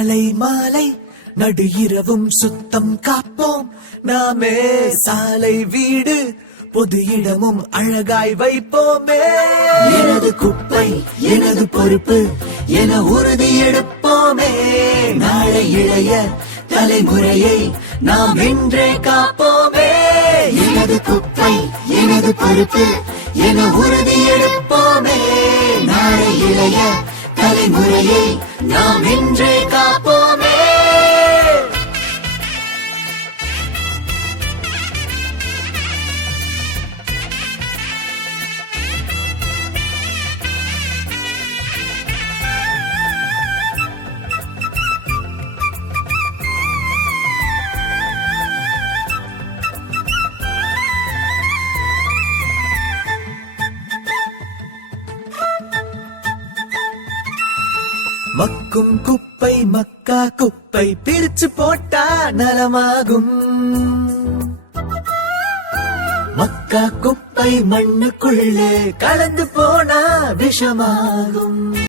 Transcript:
காலை மாலை நடு இரவும் சுத்தம் காப்போம் நாமே. சாலை வீடு பொது இடமும் அழகாய் வைப்போமே. எனது குப்பை எனது பொறுப்பு என உறுதி எடுப்போமே. நாளை இளைய தலைமுறையை நாம் இன்றே காப்போமே. எனது குப்பை எனது பொறுப்பு என உறுதி எடுப்போமே. நாளை இளைய தலைமுறையை நாம் இன்றே காப்போமே. மக்கும் குப்பை மக்கா குப்பை பிரிச்சு போட்டா நலமாகும். மக்கா குப்பை மண்ணுக்குள்ளே கலந்து போனா விஷமாகும்.